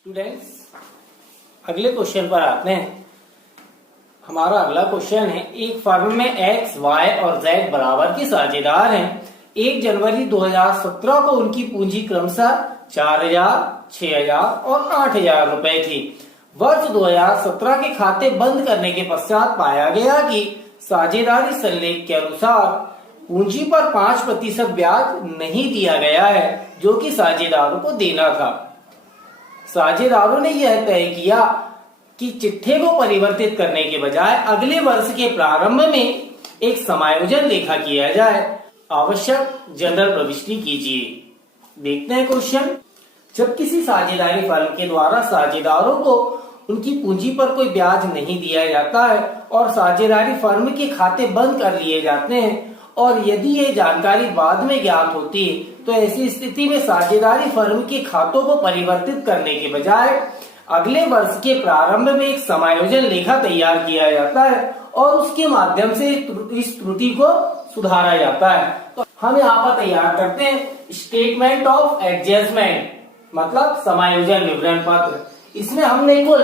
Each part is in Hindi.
स्टूडेंट्स, अगले क्वेश्चन पर आते हैं। हमारा अगला क्वेश्चन है, एक फर्म में एक्स, वाई और जेड बराबर के साझेदार हैं। 1 जनवरी 2017 को उनकी पूंजी क्रमशः 4000, 6000 और 8000 रुपए थी। वर्ष 2017 के खाते बंद करने के पश्चात पाया गया कि साझेदारी संलेख के अनुसार पूंजी पर 5% ब्याज नहीं दिया गया है, जो कि साझेदारों को देना था। साझेदारों ने यह तय किया कि चिट्ठे को परिवर्तित करने के बजाय अगले वर्ष के प्रारंभ में एक समायोजन लेखा किया जाए। आवश्यक जनरल प्रविष्टि कीजिए। देखते हैं क्वेश्चन। जब किसी साझेदारी फर्म के द्वारा साझेदारों को उनकी पूंजी पर कोई ब्याज नहीं दिया जाता है और साझेदारी फर्म के खाते बंद कर लिए जाते हैं, और यदि ये जानकारी बाद में ज्ञात होती है, तो ऐसी स्थिति में साझेदारी फर्म के खातों को परिवर्तित करने के बजाय अगले वर्ष के प्रारंभ में एक समायोजन लेखा तैयार किया जाता है और उसके माध्यम से इस त्रुटि को सुधारा जाता है। तो हम यहाँ पर तैयार करते हैं स्टेटमेंट ऑफ एडजस्टमेंट, मतलब समायोजन विवरण पत्र। इसमें हमने कुल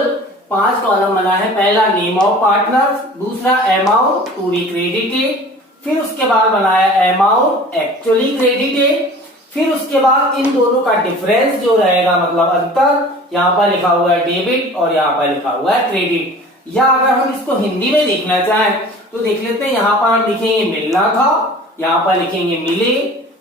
5 कॉलम बनाए हैं। पहला नेम ऑफ पार्टनर, दूसरा अमाउंट टू बी क्रेडिटेड, फिर उसके बाद बनाया अमाउंट एक्चुअली क्रेडिटेड, फिर उसके बाद इन दोनों का डिफरेंस जो रहेगा, मतलब अंतर, यहाँ पर लिखा हुआ है डेबिट और यहाँ पर लिखा हुआ है क्रेडिट। या अगर हम इसको हिंदी में देखना चाहें तो देख लेते हैं। यहाँ पर हम लिखेंगे मिलना था, यहाँ पर लिखेंगे मिले।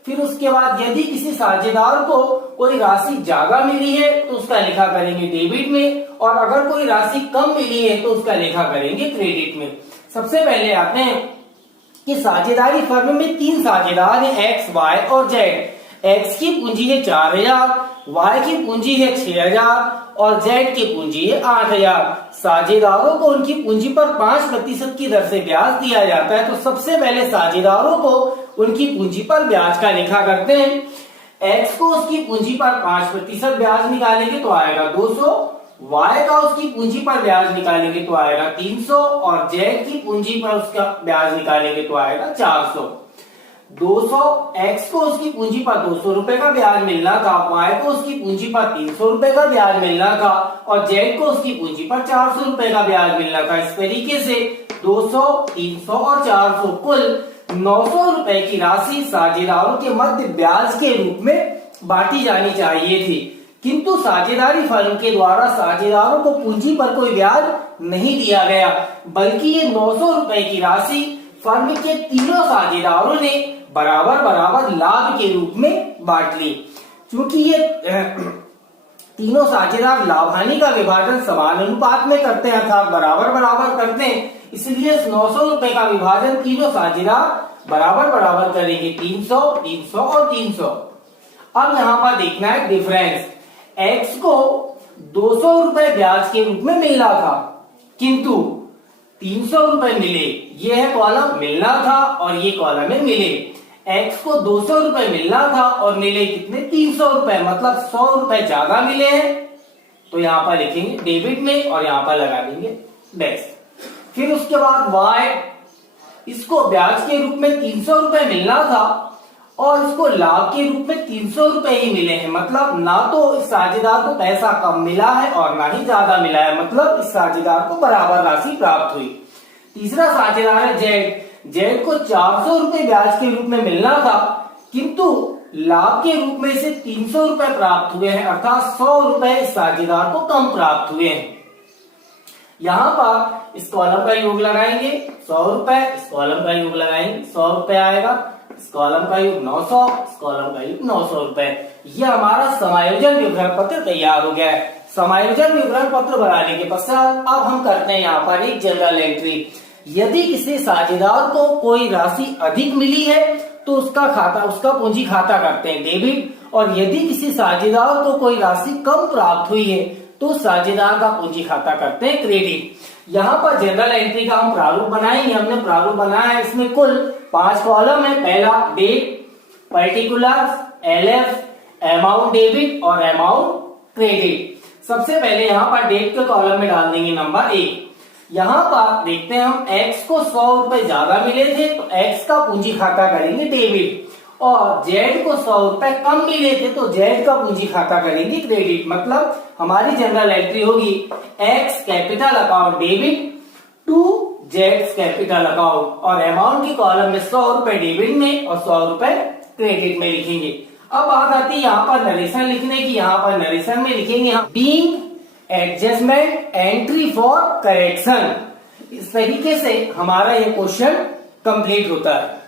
फिर उसके बाद यदि किसी साझेदार को कोई राशि ज्यादा मिली है तो उसका लेखा करेंगे डेबिट में, और अगर कोई राशि कम मिली है तो उसका लेखा करेंगे क्रेडिट में। सबसे पहले आते हैं कि साझेदारी फर्म में 3 साझेदार हैं, एक्स, वाई और जेड। एक्स की पूंजी है 4000, वाई की पूंजी है 6000 और जेड की पूंजी है 8000। साझेदारों को उनकी पूंजी पर 5% की दर से ब्याज दिया जाता है। तो सबसे पहले साझेदारों को उनकी पूंजी पर ब्याज का लेखा करते हैं। एक्स को उसकी पूंजी पर 5% ब्याज निकालेंगे तो आएगा 200, वाई का उसकी पूंजी पर ब्याज निकालेंगे तो आएगा 300 और जेड की पूंजी पर उसका ब्याज निकालेंगे तो आएगा 400। 200 एक्स को उसकी पूंजी पर 200 रुपए का ब्याज मिलना था, वाई को उसकी पूंजी पर 300 रुपए का ब्याज मिलना था और जेड को उसकी पूंजी पर 400 रुपए का ब्याज मिलना था। इस तरीके से 200, 300 और 400 कुल 900 रुपए की राशि साझेदारों के मध्य ब्याज के रूप में बांटी जानी चाहिए थी। किंतु साझेदारी फर्म के द्वारा साझेदारों को पूंजी पर कोई ब्याज नहीं दिया गया, बल्कि ये 900 रुपए की राशि फर्म के तीनों साझेदारों ने बराबर बराबर लाभ के रूप में बांट ली। क्योंकि ये तीनों साझेदार लाभ हानि का विभाजन समान अनुपात में करते हैं, अर्थात बराबर बराबर करते हैं, इसलिए 900 रुपए का विभाजन तीनों साझेदार बराबर बराबर करेंगे, 300, 300 और 300। अब यहाँ पर देखना है डिफरेंस। एक्स को 200 रुपए ब्याज के रूप में मिलना था, किंतु 300 रुपए मिले। ये है कॉलम मिलना था और ये कॉलम है मिले। एक्स को 200 रुपए मिलना था और मिले कितने, 300 रुपए, मतलब 100 रुपए ज्यादा मिले हैं। तो यहाँ पर लिखेंगे डेबिट में और यहाँ पर लगा देंगे डैश। फिर उसके बाद वाई, इसको ब्याज के रूप में 300 रुपए मिलना था और इसको लाभ के रूप में 300 रुपए ही मिले हैं, मतलब ना तो इस साझेदार को पैसा कम मिला है और ना ही ज्यादा मिला है, मतलब इस साझेदार को बराबर राशि प्राप्त हुई। तीसरा साझेदार है जेड। जेड को 400 रुपए ब्याज के रूप में मिलना था, किंतु लाभ के रूप में से 300 रुपए प्राप्त हुए हैं, अर्थात 100 रुपए इस साझेदार को कम प्राप्त हुए हैं। यहाँ पर इस कॉलम का योग लगाएंगे 100 रुपए, इस कॉलम का योग लगाएंगे 100 रुपए आएगा, इस कॉलम का योग 900, इस कॉलम का योग 900 रुपए। यह हमारा समायोजन विवरण पत्र तैयार हो गया है। समायोजन विवरण पत्र बनाने के पश्चात अब हम करते हैं यहाँ पर एक जनरल एंट्री। यदि किसी साझेदार को कोई राशि अधिक मिली है तो उसका पूंजी खाता करते हैं डेबिट, और यदि किसी साझेदार को कोई राशि कम प्राप्त हुई है तो साझेदार का पूंजी खाता करते हैं क्रेडिट। यहाँ पर जनरल एंट्री का हम प्रारूप बनाएंगे। हमने प्रारूप बनाया है, इसमें कुल 5 कॉलम है। पहला date, particulars, LF, amount debit और अमाउंट क्रेडिट। सबसे पहले यहाँ पर डेट के कॉलम में डाल देंगे नंबर 1। यहाँ पर देखते हैं हम एक्स को 100 रुपए ज्यादा मिले थे तो एक्स का पूंजी खाता करेंगे डेबिट, और जेड को 100 रुपए कम मिले थे तो जेड का पूंजी खाता करेंगे क्रेडिट। मतलब हमारी जनरल एंट्री होगी X capital account debit to Z capital account, और अमाउंट की कॉलम में 100 रुपए डेबिट में और 100 रुपए क्रेडिट में लिखेंगे। अब बात आती है यहाँ पर नरेशन लिखने की। यहाँ पर नरेशन में लिखेंगे हम being adjustment entry for correction. इस तरीके से हमारा ये क्वेश्चन कंप्लीट होता है।